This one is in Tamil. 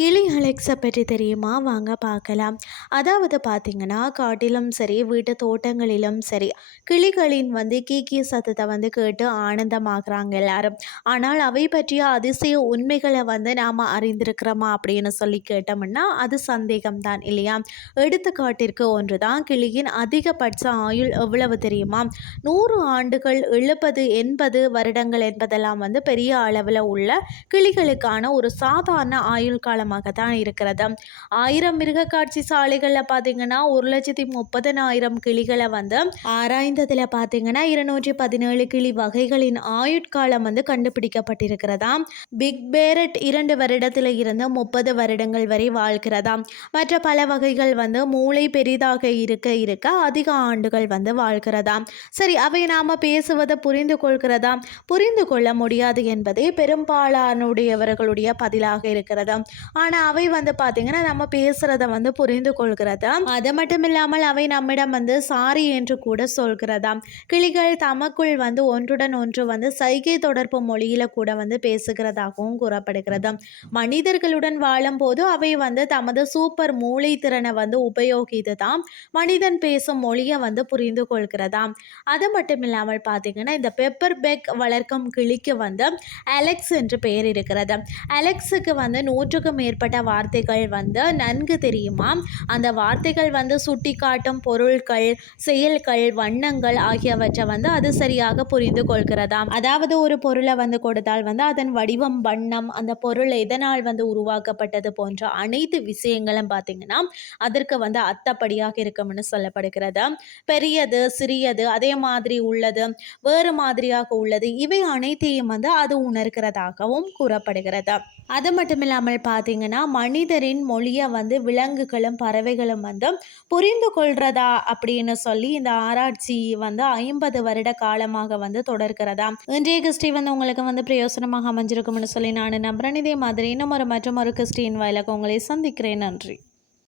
கிளி அலெக்ஸை பற்றி தெரியுமா? வாங்க பார்க்கலாம். அதாவது பார்த்தீங்கன்னா காட்டிலும் சரி வீட்டு தோட்டங்களிலும் சரி கிளிகளின் வந்து கீக்கி சத்தத்தை வந்து கேட்டு ஆனந்தமாகறாங்க எல்லாரும். ஆனால் அவை பற்றிய அதிசய உண்மைகளை வந்து நாம் அறிந்திருக்கிறோமா அப்படின்னு சொல்லி கேட்டோம்னா அது சந்தேகம்தான் இல்லையா? எடுத்துக்காட்டிற்கு ஒன்று தான் கிளியின் அதிகபட்ச ஆயுள் எவ்வளவு தெரியுமா? நூறு ஆண்டுகள் எழுபது எண்பது வருடங்கள் என்பதெல்லாம் வந்து பெரிய அளவில் உள்ள கிளிகளுக்கான ஒரு சாதாரண ஆயுள் காலம் காரணமாக தான் இருக்கிறது. ஆயிரம் மிருக காட்சி சாலைகளில் பார்த்தீங்கன்னா ஒரு லட்சத்தி முப்பதனாயிரம் கிளிகளை வந்து ஆராய்ந்ததில் பார்த்தீங்கன்னா இருநூற்றி பதினேழு கிளி வகைகளின் ஆயுட்காலம் வந்து கண்டுபிடிக்கப்பட்டிருக்கிறதா. பிக் பேரட் இரண்டு வருடத்தில் இருந்து முப்பது வருடங்கள் வரை வாழ்கிறதாம் மற்ற பல வகைகள் வந்து மூளை பெரிதாக இருக்க இருக்க அதிக ஆண்டுகள் வந்து வாழ்கிறதாம் சரி அவை நாம் பேசுவதை புரிந்து கொள்கிறதா? புரிந்து கொள்ள முடியாது என்பதே பெரும்பாலானுடையவர்களுடைய பதிலாக இருக்கிறது. ஆனால் அவை வந்து பார்த்திங்கன்னா நம்ம பேசுகிறத வந்து புரிந்து கொள்கிறதா அது மட்டும் இல்லாமல் அவை நம்மிடம் வந்து சாரி என்று கூட சொல்கிறதா கிளிகள் தமக்குள் வந்து ஒன்றுடன் ஒன்று வந்து சைகை தொடர்பு மொழியில கூட வந்து பேசுகிறதாகவும் கூறப்படுகிறது மனிதர்களுடன் வாழும்போது அவை வந்து தமது சூப்பர் மூளை திறனை வந்து உபயோகித்து தான் மனிதன் பேசும் மொழியை வந்து புரிந்து கொள்கிறதா அது மட்டும் இல்லாமல் பார்த்தீங்கன்னா இந்த பெப்பர் பெக் வளர்க்கும் கிளிக்கு வந்து அலெக்ஸ் என்று பெயர் இருக்கிறது அலெக்ஸுக்கு வந்து நூற்றுக்கும் மேற்பட்ட வார்த்தைகள் வந்து நன்கு தெரியுமா? அந்த வார்த்தைகள் வந்து சுட்டிக்காட்டும் பொருட்கள் செயல்கள் வண்ணங்கள் ஆகியவற்றை வந்து அது சரியாக புரிந்து கொள்கிறதாம் அதாவது ஒரு பொருளை வந்து கொடுத்தால் வந்து அதன் வடிவம் வண்ணம் அந்த பொருள் எதனால் வந்து உருவாக்கப்பட்டது போன்ற அனைத்து விஷயங்களும் பார்த்தீங்கன்னா அதற்கு வந்து அத்தப்படியாக இருக்கும்னு சொல்லப்படுகிறது. பெரியது சிறியது அதே மாதிரி உள்ளது வேறு மாதிரியாக உள்ளது இவை அனைத்தையும் வந்து அது உணர்கிறதாகவும் கூறப்படுகிறது. அது மட்டும் இல்லாமல் பார்த்தீங்கன்னா மனிதரின் மொழியை வந்து விலங்குகளும் பறவைகளும் வந்து புரிந்து கொள்றதா அப்படின்னு சொல்லி இந்த ஆராய்ச்சி வந்து ஐம்பது வருட காலமாக வந்து தொடர்கிறதா? இன்றைய கிறிஸ்டி வந்து உங்களுக்கு வந்து பிரயோசனமாக அமைஞ்சிருக்கும்னு சொல்லி நான் நம்புறேன். இதே மாதிரி இன்னும் ஒரு மற்றும் ஒரு கிறிஸ்டின் வாயிலாக உங்களை சந்திக்கிறேன். நன்றி.